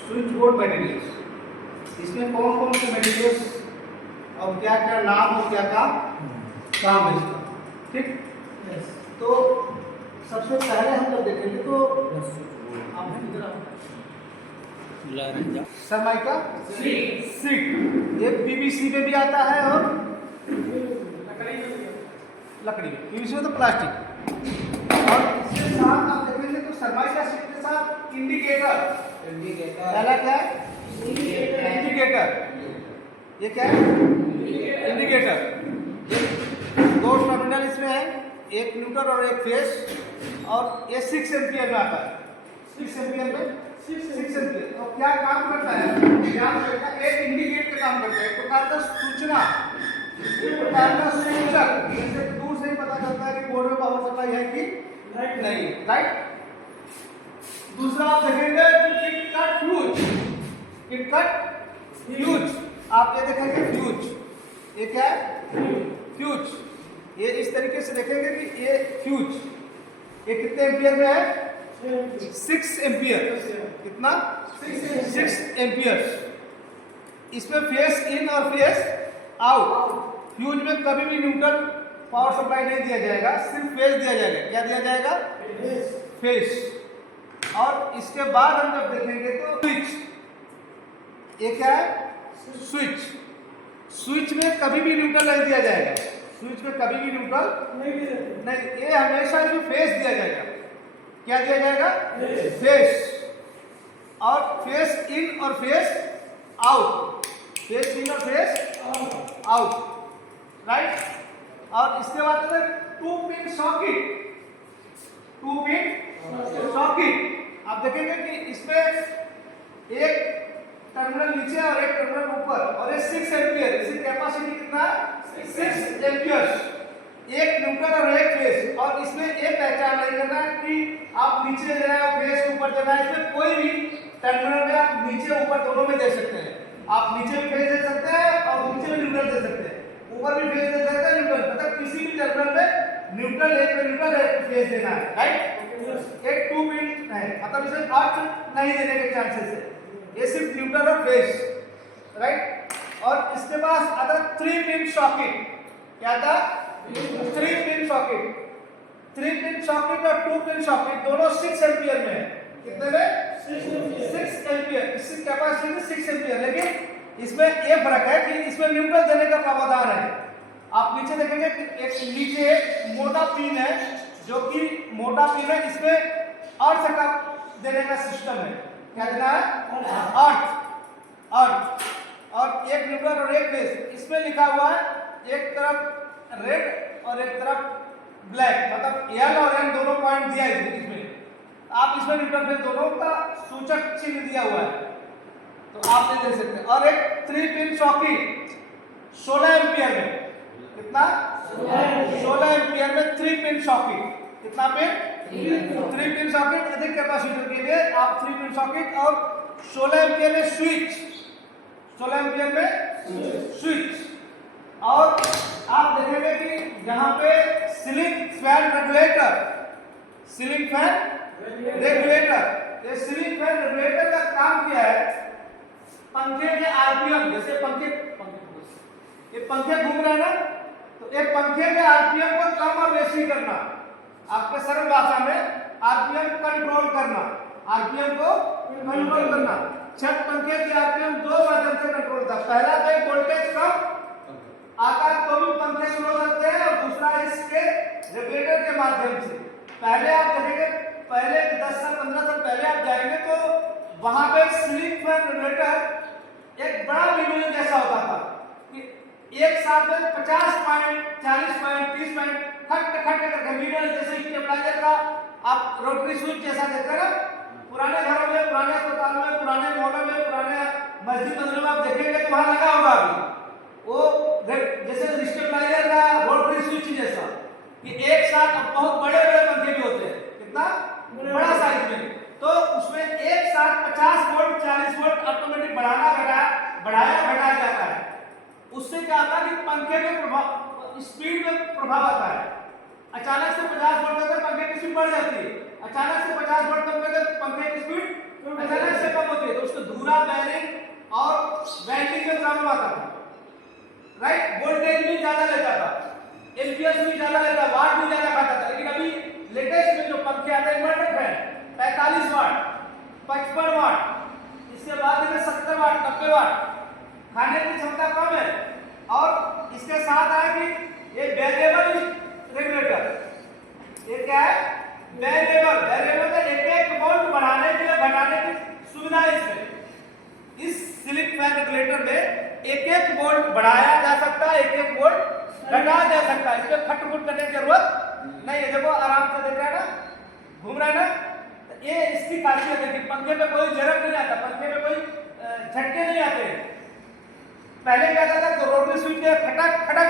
Switch board materials, इसमें कौन कौन से मटेरियल्स और क्या क्या नाम और क्या क्या काम है इसका, ठीक। तो सबसे पहले हम जब देखेंगे तो सरमाई का सीट, एक पीवीसी में भी आता है और लकड़ी में, पीवीसी में तो प्लास्टिक। और इसके साथ आप देखेंगे तो सरमाई का सीट के साथ इंडिकेटर, पहला क्या है इंडिकेटर, ये क्या है इंडिकेटर। दो टर्मिनल इसमें है, एक न्यूट्रल और एक फेस, और ये 6 एम्पियर में आता है, 6 एम्पियर में 6 एम्पियर। और क्या काम करता है, ध्यान रखना, एक इंडिकेटर काम करता है, एक प्रकार का सूचना, एक प्रकार का सूचक, जैसे दूर से ही पता चलता है कि बोर्ड में पावर सप्लाई है कि नहीं, राइट। दूसरा आप देखेंगे kit cut fuse, kit cut fuse, आप ये देखेंगे फ्यूज, ये क्या है फ्यूज, ये इस तरीके से देखेंगे कि ये फ्यूज, ये कितने एम्पियर में है 6 एम्पियर, कितना 6 एम्पियर। इसमें फेस इन और फेस आउट, फ्यूज में कभी भी न्यूट्रल पावर सप्लाई नहीं दिया जाएगा, सिर्फ फेस दिया जाएगा। क्या दिया जाएगा फेस। और इसके बाद हम जब देखेंगे तो स्विच, ये क्या है स्विच, स्विच में कभी भी न्यूट्रल नहीं दिया जाएगा, स्विच में कभी भी न्यूट्रल नहीं, ये हमेशा जो फेस दिया जाएगा, क्या दिया जाएगा फेस। और फेस इन और फेस आउट, फेस इन और फेस आउट, राइट। और इसके बाद 2 पिन सॉकेट, 2 पिन सॉकेट, आप देखेंगे कि इसमें एक टर्मिनल नीचे और एक टर्मिनल ऊपर, और ये 6 एम्पियर, इसकी कैपेसिटी कितना है 6 एम्पियर, एक न्यूट्रल और एक फेस। और इसमें एक पहचान नहीं करना कि आप नीचे देना है और फेस ऊपर देना है, इसमें कोई भी टर्मिनल में आप नीचे ऊपर दोनों में दे सकते हैं, आप नीचे भी फेस दे सकते हैं और नीचे भी न्यूट्रल दे सकते हैं, ऊपर भी फेस दे सकते हैं न्यूट्रल, मतलब किसी भी टर्मिनल में न्यूट्रल एक में न्यूट्रल एक फेस देना है, राइट। एक 2 पिन है, मतलब इसे अर्थ नहीं देने के चांसेस है, ये सिर्फ न्यूट्रल और फेस, राइट। और इसके पास आता 3 पिन सॉकेट, क्या था 3 पिन सॉकेट, 3 पिन सॉकेट और 2 पिन सॉकेट दोनों 6 एम्पियर में है, कितने में 6 एम्पियर, इसकी कैपेसिटी 6 एम्पियर। लेकिन इसमें ये फर्क है कि इसमें न्यूट्रल देने का प्रावधान है। आप नीचे देखेंगे कि एक नीचे मोटा पिन है, जो कि मोटा पिन है, इसमें अर्थ का देने का सिस्टम है, क्या देना है अर्थ, और एक न्यूट्रल और एक फेस। इसमें लिखा हुआ है एक तरफ रेड और एक तरफ ब्लैक, मतलब एल और एन दोनों पॉइंट दिया है इसमें, आप इसमें न्यूट्रल फेस दोनों का सूचक चिन्ह दिया हुआ है, तो आप ये दे सकते हैं। और एक 3 पिन सॉकेट 16 एम्पियर में, कितना 16 एम्पियर में 3 पिन सॉकेट, कितना पिन 3 पिन सॉकेट, अधिक कैपेसिटर के लिए आप 3 पिन सॉकेट। और 16 एम्पियर में स्विच, 16 एम्पियर में स्विच। और आप देखेंगे कि यहाँ पे ceiling fan regulator, ceiling fan regulator, ये सीलिंग फैन रेगुलेटर का काम क्या है, पंखे के आरपीएम, जैसे ये पंखे घूम रहे हैं ना, तो एक पंखे के आरपीएम को कम और बेसी करना, आपके सरल भाषा में आरपीएम कंट्रोल करना, आरपीएम को कंट्रोल करना। छत पंखे की आरपीएम 2 माध्यम से कंट्रोल होता है, पहला तो वोल्टेज कम आता तो भी पंखे शुरू करते हैं, और दूसरा इसके रेगुलेटर के माध्यम से। पहले आप देखेंगे, पहले 10 साल 15 साल पहले आप जाएंगे तो वहां पे सीलिंग फैन रेगुलेटर एक बड़ा विंडो जैसा होता था कि एक साथ में 50 पॉइंट 40 पॉइंट 30 पॉइंट खट करके मीटर, जैसे स्टेबलाइजर का आप रोटरी स्विच जैसा देखते हैं ना, पुराने घरों में, पुराने अस्पतालों में, पुराने मॉलों में, पुराने मस्जिद मंदिरों में आप देखेंगे तो वहां लगा होगा अभी वो जैसे स्टेबलाइजर का रोटरी स्विच जैसा, कि एक साथ बहुत बड़े बड़े पंखे भी होते हैं, कितना बड़ा साइज में, तो उसमें एक साथ 50 वोल्ट 40 वोल्ट ऑटोमेटिक बढ़ाया घटाया जाता है। उससे क्या आता है कि पंखे में प्रभाव, स्पीड में प्रभाव आता है। अचानक से 50 वोल्ट तक पंखे की स्पीड बढ़ जाती है, अचानक से 50 वोल्ट तक पंखे अचानक से कम होती है तो उसको धूरा, बेरिंग और वेल्डिंग में प्रॉब्लम आता था, राइट। वोल्टेज भी ज्यादा लेता था, एम्पियर्स भी ज्यादा लेता, वाट भी ज्यादा खाता था। लेकिन अभी लेटेस्ट में जो पंखे आते हैं इन्वर्टर फैन 45 वाट, 55 वाट, इसके बाद में 70 वाट, 90 वाट, खाने की क्षमता कम है। और इसके साथ है कि ये वेरिएबल रेगुलेटर, ये क्या है, वेरिएबल का एक वोल्ट बढ़ाने के लिए घटाने की सुविधा है इसमें। इस सीलिंग फैन रेगुलेटर में एक वोल्ट बढ़ाया जा सकता है, एक वोल्ट घटाया जा सकता है। इसमें खटखुट करने की जरूरत नहीं है। देखो आराम से देख रहा है ना, घूम रहा है ना, तो ये इसकी खासियत है कि पंखे पे कोई जरक नहीं आता, पंखे पे कोई झटके नहीं आते। पहले क्या था तो रोटरी स्विच में खटक खटक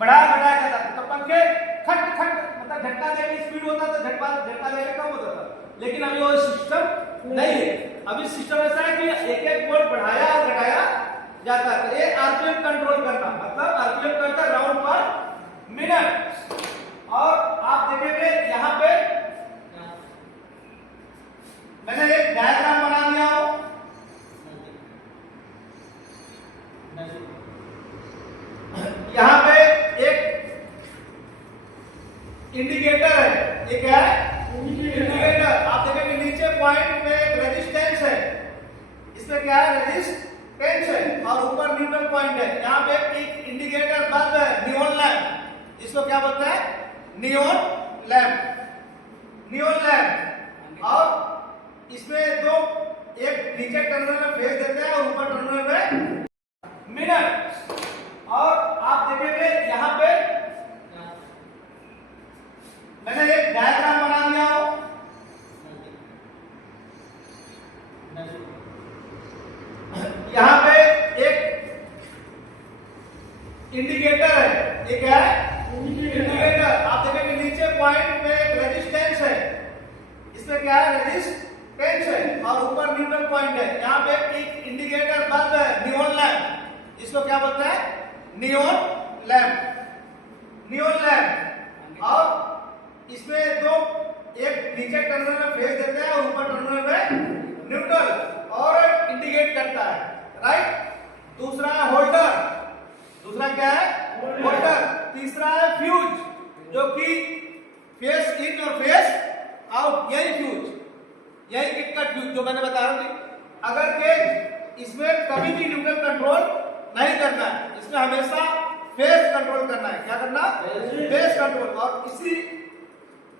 बढ़ाया जाता था, तो पंखे खट खट मतलब झटका देने की स्पीड होता था, झटका देने कम होता था। लेकिन अभी वो सिस्टम नहीं है। अभी सिस्टम ऐसा है कि एक वोल्ट बढ़ाया और घटाया जाता है। तो ये आरपीएम कंट्रोल करना, मतलब आरपीएम करता है राउंड पर मिनट। और आप देखेंगे यहाँ पे मैंने एक डायग्राम बना दिया हो, यहाँ पे एक इंडिकेटर है, ये क्या है, इंडिकेटर। आप देखेंगे नीचे पॉइंट पे एक रेजिस्टेंस है, इसमें क्या है, रेजिस्टेंस है, और ऊपर न्यूट्रल पॉइंट है। यहाँ पे एक इंडिकेटर बल्ब है, नियॉन लैंप, इसको क्या बोलते हैं, नियॉन लैंप, नियॉन लैंप। और इसमें दो, एक नीचे टर्मिनल में फेस देते हैं और ऊपर टर्मिनल में मिनट। और आप देखेंगे यहाँ पे मैंने एक डायग्राम बना दिया हो, यहाँ पे एक इंडिकेटर है, ये क्या है, इंडिकेटर। आप देखेंगे नीचे पॉइंट पे एक रेजिस्टेंस है, इसमें क्या है, रेजिस्टेंस है, और ऊपर न्यूट्रल पॉइंट है। यहाँ पे एक इंडिकेटर बल्ब है, नियॉन लैंप, इसको क्या बोलते हैं, नियॉन लैंप, नियॉन लैंप। और इसमें दो, एक नीचे टर्मिनल में फेस देते हैं और ऊपर टर्मिनल में न्यूट्रल और इंडिकेट करता है, राइट। दूसरा है होल्डर, दूसरा क्या है, होल्डर। तीसरा है फ्यूज, जो कि फेस इन और फेस आउट, यही फ्यूज, यही किटकट फ्यूज जो मैंने बताया कि अगर के इसमें कभी भी न्यूट्रल कंट्रोल नहीं करना है, इसमें हमेशा फेस कंट्रोल करना है। क्या करना, फेस कंट्रोल। और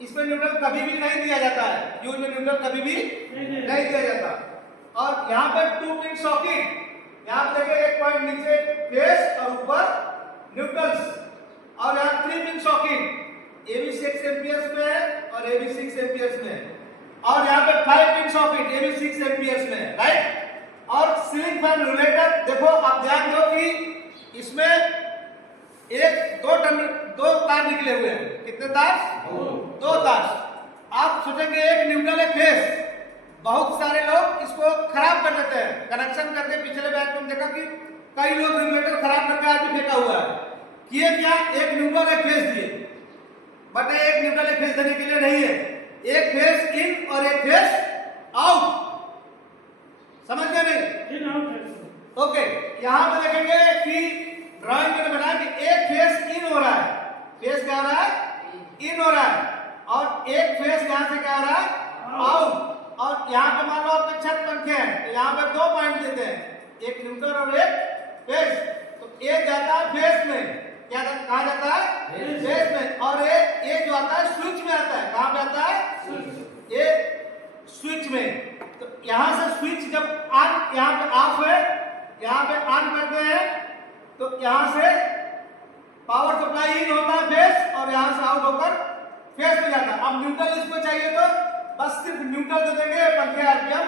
इसमें न्यूट्रल कभी भी नहीं दिया जाता है, फ्यूज में न्यूट्रल कभी भी नहीं दिया जाता। और यहाँ पे 2 पिन सॉकेट, यहाँ पे देखिए एक पॉइंट नीचे फेस और ऊपर न्यूट्रल्स, और यहाँ 3 पिन सॉकेट, ये भी 6 एम्पियर्स में है और ये भी 6 एम्पियर्स में है। और यहाँ पे 5 पिन सॉकेट, ये भी 6 एम्पियर्स में है, राइट। और सीलिंग फैन रेगुलेटर देखो, आप ध्यान दो कि इसमें दो तार निकले हुए हैं। कितने तार, 2 तार। आप सोचेंगे एक न्यूट्रल एक फेस, बहुत सारे लोग इसको खराब कर देते हैं कनेक्शन करके। पिछले बैच में देखा कि कई लोग रेगुलेटर खराब करके आज भी फेंका हुआ है। किए क्या, एक न्यूट्रल एक फेस दिए, बट एक न्यूट्रल एक फेस देने के लिए नहीं है, एक फेस इन और एक फेस आउट। समझ गए नहीं, ओके। यहाँ पे देखेंगे कि ड्राइंग में बताया कि एक फेस इन हो रहा है, फेस क्या हो रहा है, इन हो रहा है, और एक फेस यहाँ से क्या हो रहा है, आउट। और यहाँ पे मान लो आपके छत पंखे हैं, तो यहाँ पे 2 पॉइंट देते हैं, एक न्यूट्रल और एक फेस। तो एक जाता है फेस में, क्या कहा जाता है, फेस में। और ये जो आता है स्विच में आता है, कहाँ पे आता है, ये स्विच में। तो यहाँ से स्विच जब ऑन, यहाँ पे ऑफ है, यहाँ पे ऑन करते हैं, तो यहाँ से पावर सप्लाई इन होता है फेस, और यहाँ से आउट होकर फेस में जाता है। अब न्यूट्रल इसको चाहिए तो बस सिर्फ न्यूट्रल दे देंगे, पंखे आरपीएम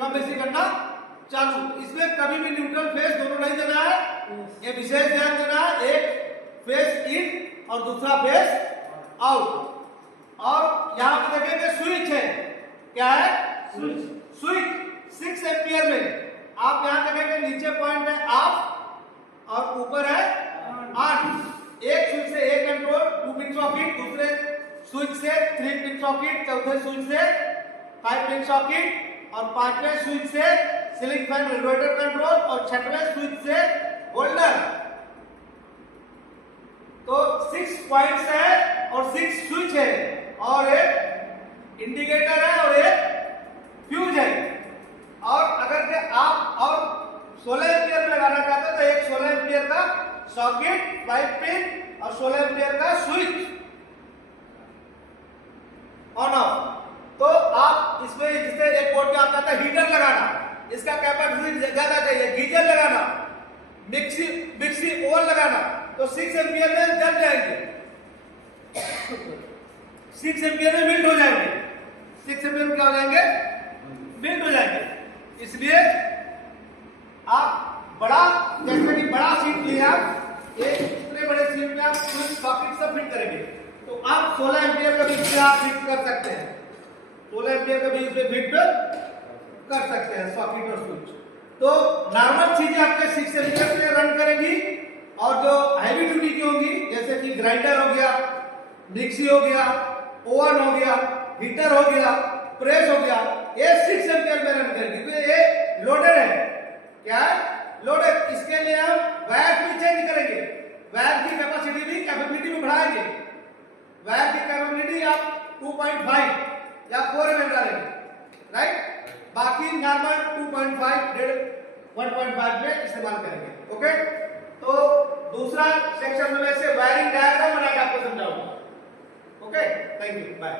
कम बेसी करना चालू। इसमें कभी भी न्यूट्रल फेस दोनों नहीं देना है, ये विशेष ध्यान देना है, एक फेस इन और दूसरा फेस आउट। और यहाँ पे देखेंगे स्विच है, क्या है, स्विच 6 एम्पियर में। आप यहाँ देखेंगे नीचे पॉइंट है ऑफ और ऊपर है ऑन। एक स्विच से एक कंट्रोल, 2 पिन सॉकेट, दूसरे स्विच से 3 पिन सॉकेट, चौथे स्विच से 5 पिन सॉकेट, और 5वें स्विच से सीलिंग फैन रेगुलेटर कंट्रोल और 6वें स्विच से होल्डर। तो 6 पॉइंट्स है और 6 स्विच है और एक इंडिकेटर है और एक फ्यूज है। और अगर के आप और 16 एम्पियर में लगाना चाहते हो तो एक 16 एम्पियर का सॉकेट 5 पिन और 16 एम्पियर का स्विच ऑन ऑफ। तो आप इसमें जिससे एक बोर्ड में आप चाहते हैं हीटर लगाना, इसका कैपेसिटी ज्यादा चाहिए, गीजर लगाना, मिक्सी ओवन लगाना, तो 6 एम्पियर में जल जाएंगे, 6 एम्पियर में मिल्ट हो जाएंगे, 6 एम्पियर में क्या हो जाएंगे, मिल्ट हो जाएंगे। इसलिए आप बड़ा, जैसे कि बड़ा सीट लिया, एक इतने बड़े सीट में आप सॉकेट सब फिट करेंगे, तो आप 16 एम्पियर का भी इसमें आप फिट कर सकते हैं, 16 एम्पियर का भी इसमें फिट कर सकते हैं सॉकेट और स्विच। तो नॉर्मल चीजें आपके 6 एम्पियर से रन करेंगी और जो हैवी ड्यूटी की होंगी जैसे कि ग्राइंडर हो गया, मिक्सी हो गया, ओवन हो गया, हीटर हो गया, प्रेस हो गया, ये 6 एम्पियर में रन करेंगे क्योंकि ये लोडेड है। क्या है? लोडेड। इसके लिए हम वायर भी चेंज करेंगे, वायर की कैपेसिटी भी कैपेबिलिटी भी बढ़ाएंगे। वायर की कैपेबिलिटी आप 2.5 या 4 mm डालेंगे, राइट। बाकी नॉर्मल 2.5 1.5 में इस्तेमाल करेंगे। ओके, तो दूसरा सेक्शन में से वायरिंग डायग्राम बना के आपको समझाऊंगा। Okay, thank you, bye.